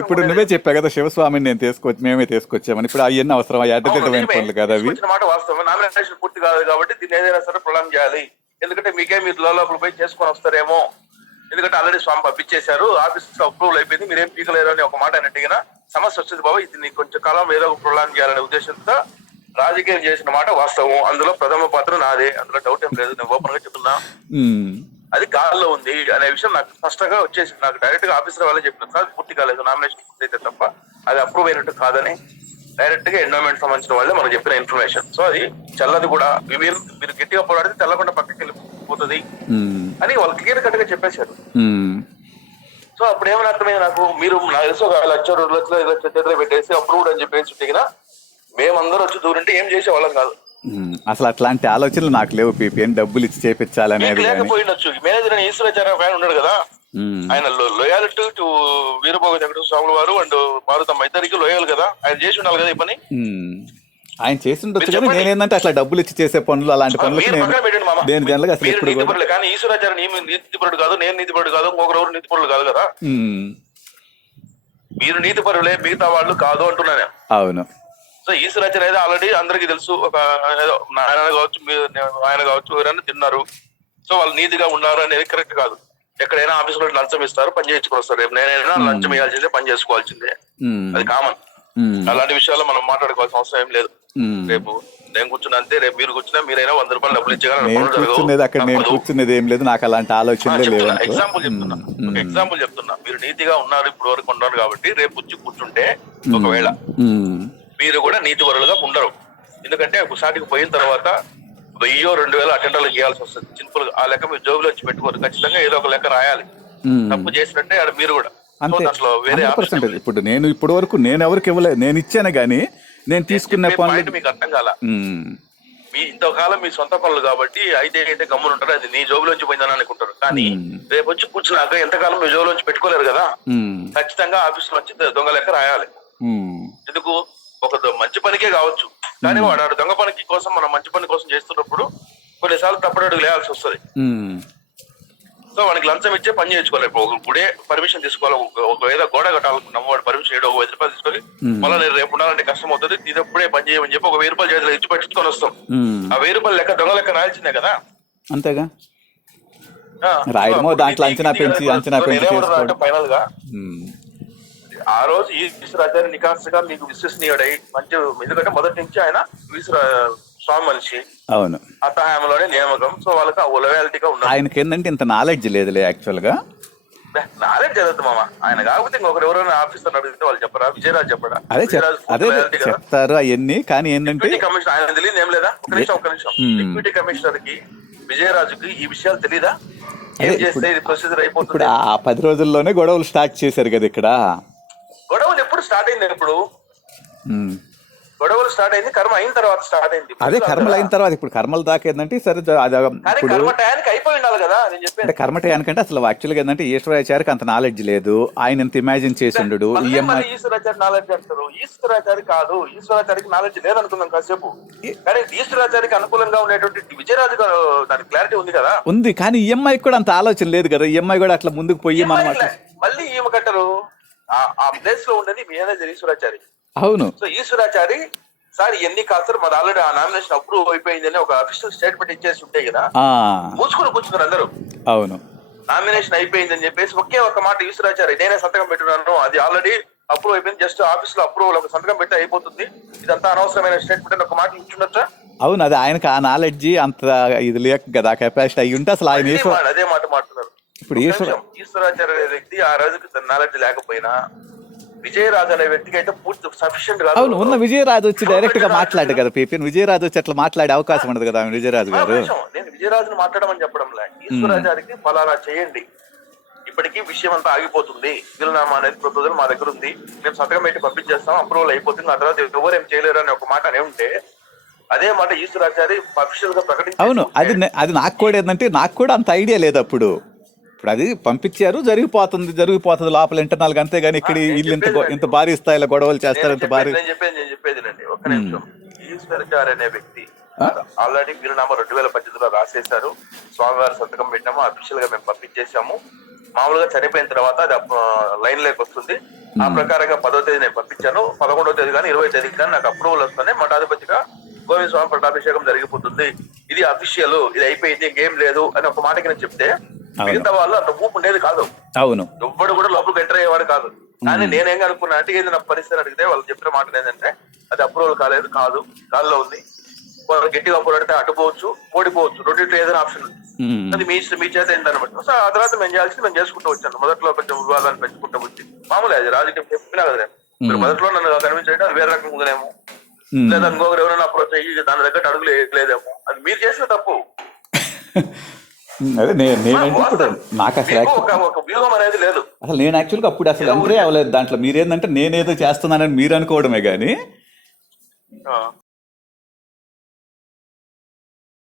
ఇప్పుడు నువ్వే చెప్పావు కదా శివస్వామిని మేమే తీసుకొచ్చామని. ఇప్పుడు అవన్నీ అవసరం, అడ్డదిడ్డమైన పనులు కదా అవి. మాట వాస్తవం. నామినేషన్ పూర్తి కాదు కాబట్టి దీన్ని ఏదైనా సరే ప్రొలాంగ్ చేయాలి. ఎందుకంటే మీరు లోపల పోయి చేసుకొని వస్తారేమో, ఎందుకంటే ఆల్రెడీ స్వామి పంపించేశారు, ఆఫీస్ అప్రూవల్ అయిపోయింది, మీరేం పీకలేరు అని ఒక మాట అన్నట్టుగా సమస్య వచ్చింది బాబా, ఇది కొంచెం కాలం ఏదో ఒక ప్రొలాంగ్ చేయాలనే ఉద్దేశంతో రాజకీయం చేసిన మాట వాస్తవం. అందులో ప్రథమ పాత్ర నాదే, అందులో డౌట్ ఏం లేదు. నేను ఓపెన్ గా చెప్తున్నా, అది గాల్లో ఉంది అనే విషయం నాకు స్పష్టంగా వచ్చేసి నాకు డైరెక్ట్ గా ఆఫీసర్ వాళ్ళే చెప్పిన సార్ పూర్తి కాలేదు, నామినేషన్ పూర్తి అయితే తప్ప అది అప్రూవ్ అయినట్టు కాదని డైరెక్ట్ గా ఎండోమెంట్ సంబంధించిన వాళ్ళే మనకు చెప్పిన ఇన్ఫర్మేషన్. సో అది చల్లది కూడా, మీరు గట్టిగా పోరాడితే తెల్లకుండా పక్కకి వెళ్ళిపోతుంది అని వాళ్ళు క్లియర్ కట్ గా చెప్పేశారు. సో అప్పుడు ఏమని అర్థమైంది నాకు, మీరు నాకు తెలుసు ఒక 1,00,000 చేతిలో పెట్టేసి అప్రూవ్డ్ అని చెప్పేసి ఉంటే మేమందరూ వచ్చి దూరంటే ఏం చేసే వాళ్ళం కాదు. అసలు అట్లాంటి ఆలోచనలు నాకు లేవు పీపీఎన్, డబ్బులు ఇచ్చి చేపించాలనేది. లేకపోయినొచ్చు మేనేజర్ అని ఈశ్వరాచార్య ఫ్యాన్ ఉన్నాడు కదా, ఆయన లోయాలిటీ టు వీరభోగ వెంకటేశ్వర స్వాముల వారు అండ్ మారుతమ్మ ఇద్దరికి లోయల్ కదా, ఆయన చేసి ఉండాలి కదా ఈ పని. ఆయన చేసి ఉండొచ్చు కానీ నేనేంటంటే అట్లా డబ్బులు ఇచ్చి చేసే పనులు అలాంటి పనులు దేని జనరల్గా అసలు ఎప్పుడు. కానీ ఈశ్వరాచార్య నీతిపరుడు కాదు, నేను నీతిపరుడు కాదు, ఇంకొకరు నీతిపరుడు కాదు కదా. మీరు నీతిపరులే, మిగతా వాళ్ళు కాదు అంటున్నాను. అవును. సో ఈశ్వరాచార్య అయితే ఆల్రెడీ అందరికి తెలుసు, ఒక ఆయన కావచ్చు ఆయన కావచ్చు ఎవరైనా తిన్నారు, సో వాళ్ళు నీతిగా ఉన్నారు అనేది కరెక్ట్ కాదు. ఎక్కడైనా ఆఫీస్ లో లంచం ఇస్తారు, పని చేయించుకొని వస్తారు. రేపు నేనైనా లంచం ఇవ్వాల్సిందే, పని చేసుకోవాల్సిందే, అది కామన్. అలాంటి విషయాల్లో మనం మాట్లాడుకోవాల్సిన అవసరం ఏం లేదు. రేపు నేను కూర్చున్నా అంతే, రేపు మీరు కూర్చున్నా మీరైనా 100 రూపాయలు డబ్బులు ఇచ్చేది అక్కడ నేను కూర్చునేది ఏం లేదు, నాకు అలాంటి ఆలోచన. ఎగ్జాంపుల్ చెప్తున్నా, మీరు నీతిగా ఉన్నారు ఇప్పుడు వరకు ఉన్నారు కాబట్టి రేపు వచ్చి కూర్చుంటే ఒకవేళ మీరు కూడా నీతి వరులుగా ఉండరు. ఎందుకంటే ఒకసారికి పోయిన తర్వాత 1000-2000 అటెండర్లు చేయాల్సి వస్తుంది. సింపుల్ గా ఆ లెక్క మీరు జోబులో వచ్చి పెట్టుకోరు, ఖచ్చితంగా ఏదో ఒక లెక్క రాయాలి. తప్పు చేసినట్టే అది మీరు కూడా. ఇప్పుడు నేను ఇప్పటి వరకు నేను ఎవరికి ఇవ్వలేదు, నేను ఇచ్చాను కానీ నేను తీసుకునే పనులు మీకు అర్థం కాల. మీ ఇంతకాలం మీ సొంత పనులు కాబట్టి అయితే గమ్మున ఉంటారు, అది నీ జోబులోంచి పోయిందని అనుకుంటారు. కానీ రేపు వచ్చి కూర్చున్నాక ఎంతకాలం మీ జోబులోంచి పెట్టుకోలేరు కదా, ఖచ్చితంగా ఆఫీస్ లో వచ్చి దొంగ లెక్క రాయాలి. ఎందుకు, ఒక మంచి పనికే కావచ్చు, కానీ వాడు దొంగ పనికి కోసం మనం మంచి పని కోసం చేస్తున్నప్పుడు కొన్నిసార్లు తప్పడడుగు లేయాల్సి వస్తుంది. సో వాడికి లంచం ఇచ్చే పని చేయించుకోవాలి. ఇప్పుడు గుడే పర్మిషన్ తీసుకోవాలి, ఒకవేళ గోడ కట్టాలనుకున్నాము వాడు పర్మిషన్ చేయడం, ఒక 1000 రూపాయలు తీసుకొని మళ్ళీ నేను రేపు ఉండాలంటే కష్టం అవుతుంది, ఇది ఎప్పుడే పని చేయమని చెప్పి ఒక 1000 రూపాయలు చేతిలో ఇచ్చి పెట్టుకొని వస్తాం. ఆ 1000 రూపాయలు లెక్క దొంగ లెక్క రాయాల్సిందే కదా. అంతేగా రాయడమో దాంట్లో అంచనా పెంచి ఫైనల్ గా ఆ రోజు ఈశ్వరాచార్య నికాస్గా మీకు విశ్వసనీయుడై మంచి, ఎందుకంటే మొదటి నుంచి ఆయన స్వామి మనిషి, అవును, అతహాయంలోనే నియామకం. సో వాళ్ళకి ఆ లొయాలిటీగా ఉన్నారు. ఆయనకి ఏంటంటే ఇంత నాలెడ్జ్ లేదులే యాక్చువల్ గా. నాలెడ్జ్ చదువుతు మామ, ఆయన కాకపోతే ఇంకొకరు ఎవరైనా ఆఫీసర్ అడిగితే వాళ్ళు చెప్పరా, విజయరాజు చెప్పడా? అదే చెప్తారు అవన్నీ, కానీ ఏంటంటే కమిషనర్ ఆయన తెలియదు ఏం లేదా. ఒక నిమిషం డిప్యూటీ కమిషనర్ కి విజయరాజుకి ఈ విషయాలు తెలీదా? ఏం చేస్తే ఇది ప్రొసీజర్ అయిపోతుంది. ఇప్పుడు ఆ 10 రోజుల్లోనే గొడవలు స్టార్ట్ చేశారు కదా ఇక్కడ. గొడవలు ఎప్పుడు స్టార్ట్ అయింది? ఇప్పుడు గొడవలు స్టార్ట్ అయింది కర్మ అయిన తర్వాత స్టార్ట్ అయింది. అదే కర్మలు అయిన తర్వాత. ఇప్పుడు కర్మలు దాకా ఏంటంటే సరే కర్మ టయానికి అయిపోయి ఉండాలి కదా. నేను చెప్పాను కర్మ టయానికంటే అసలు యాక్చువల్గా ఏంటంటే ఈశ్వరాచార్యకి అంత నాలెడ్జ్ లేదు, ఆయన ఇంత ఇమాజిన్ చేసి ఉండడు. ఈశ్వరాచార్య నాలెడ్జ్ అంటారు, ఈశ్వరాచార్య కాదు, ఈశ్వరాచార్యకి నాలెడ్జ్ లేదనుకుందాం కాసేపు. కానీ ఈశ్వరాచార్యకి అనుకూలంగా ఉండేటువంటి విజయరాజు గారు దానికి క్లారిటీ ఉంది కదా. ఉంది, కానీ ఈఎంఐ కూడా అంత ఆలోచన లేదు కదా. ఈఎంఐ కూడా అట్లా ముందుకు పోయి మనం మళ్ళీ ఈమె కట్టరు. ఆ ప్లేస్ లో ఉండేది మేనేజర్ ఈశ్వరాచారి. అవును. సో ఈశ్వరాచారి సార్ ఎన్ని కాల్సారు మాది ఆల్రెడీ ఆ నామినేషన్ అప్రూవ్ అయిపోయింది అని ఒక అఫీషియల్ స్టేట్మెంట్ ఇచ్చేసి ఉంటే కదా, మూసుకుని కూర్చున్నారు అందరూ. అవును, నామినేషన్ అయిపోయింది అని చెప్పేసి ఒకే ఒక మాట ఈశ్వరాచారి నేనే సంతకం పెట్టున్నాను, అది ఆల్రెడీ అప్రూవ్ అయిపోయింది, జస్ట్ ఆఫీస్ లో అప్రూవల్ ఒక సంతకం పెట్టి అయిపోతుంది, ఇదంతా అనవసరమైన స్టేట్మెంట్ అని ఒక మాట ఇచ్చుండొచ్చా? అవును, అది ఆయనకు ఆ నాలెడ్జ్ అంత ఇది లేక కదా, కెపాసిటీ అయ్యి ఉంటే అసలు ఆయన అదే మాట మాట్లాడుతున్నారు. ఇప్పుడు ఈశ్వరాచార్య అనే వ్యక్తి ఆ రోజుకి నాలెడ్జ్ లేకపోయినా విజయరాజు అనే వ్యక్తికి అయితే పూర్తి సఫిషియెంట్ కాదు. అవును, ఉన్న విజయరాజు వచ్చి డైరెక్ట్ గా మాట్లాడు కదా పీపీ. విజయరాజు వచ్చి అట్లా మాట్లాడే అవకాశం ఉండదు కదా విజయరాజు గారు. నేను విజయరాజుని మాట్లాడమని చెప్పడం లే, ఈశ్వరాచారికి ఫలానా చేయండి, ఇప్పటికీ విషయం అంతా ఆగిపోతుంది, వీలునామా అనేది ప్రపోజల్ మా దగ్గర ఉంది, మేము సంతకం పెట్టి పంపించేస్తాం, అప్రూవల్ అయిపోతుంది, ఆ తర్వాత ఎవరు ఏం చేయలేరు అని ఒక మాట అనే ఉంటే అదే మాట ఈశ్వరాచారి అఫీషియల్ గా ప్రకటించారు. అవును, అది నాకు కూడా ఏంటంటే నాకు కూడా అంత ఐడియా లేదు అప్పుడు. ఇప్పుడు అది పంపించారు, జరిగిపోతుంది లోపల ఇంటర్నల్ గా, అంతేగాని ఇక్కడ వీళ్ళు ఇంత భారీ స్థాయిలో గొడవలు చేస్తారు. ఇంత భారీ నేను చెప్పేది ఒక్క నిమిషం. ఈశ్వరాచార్య అనే వ్యక్తి ఆల్రెడీ వీలునామా 2018లో రాసేశారు, స్వామివారి సంతకం పెట్టాము, అఫీషియల్ గా మేము పంపించేసాము, మామూలుగా చనిపోయిన తర్వాత అది లైన్ లోకి వస్తుంది. ఆ ప్రకారంగా 10వ తేదీ నేను పంపించాను. 11వ తేదీ కానీ 20వ తేదీ కానీ నాకు అప్రూవల్ వస్తేనే మఠాధిపతిగా గోవింద స్వామి పట్టాభిషేకం జరిగిపోతుంది. ఇది అఫీషియల్, ఇది అయిపోయింది, ఇంకేం లేదు అని ఒక మాటకి నేను చెప్తే మిగతా వాళ్ళు అంత ఊపు ఉండేది కాదు. అవును, ఎవ్వడు కూడా లోపలికి ఎంటర్ అయ్యేవాడు కాదు. కానీ నేనేం అనుకున్నా అంటే ఏది నా పరిస్థితి అడిగితే వాళ్ళు చెప్పిన మాట ఏంటంటే అది అప్రూవల్ కాలేదు, కాదు గాల్లో ఉంది, వాళ్ళు గట్టిగా పోరాడితే అడ్డుపోవచ్చు, ఓడిపోవచ్చు, రెండింటిలో ఏదైనా ఆప్షన్ ఉంది. అది మీ చేత ఏంటనమాట. సో ఆ తర్వాత మేము చేయాల్సింది మేము చేసుకుంటూ వచ్చాను. మొదట్లో కొంచెం వివాదాన్ని పెంచుకుంటూ వచ్చి మామూలే, అది రాజకీయం చెప్పినా కదా నేను. మీరు మొదట్లో నన్ను కనిపించండి, అది వేరే రకంగా ఉందేమో, లేదా ఇంకొకరు ఎవరైనా అప్రోచ్ అయ్యి దాని దగ్గర అడుగులు వేయలేదేమో, అది మీరు చేసిన తప్పు. అదే నేనంటే ఇప్పుడు నాకు అసలు ఒక వ్యూహం అనేది లేదు. అసలు నేను యాక్చువల్గా అప్పుడు అసలు ఎంట్రీ అవ్వలేదు దాంట్లో. మీరేందంటే నేనేదో చేస్తున్నానని మీరు అనుకోవడమే కానీ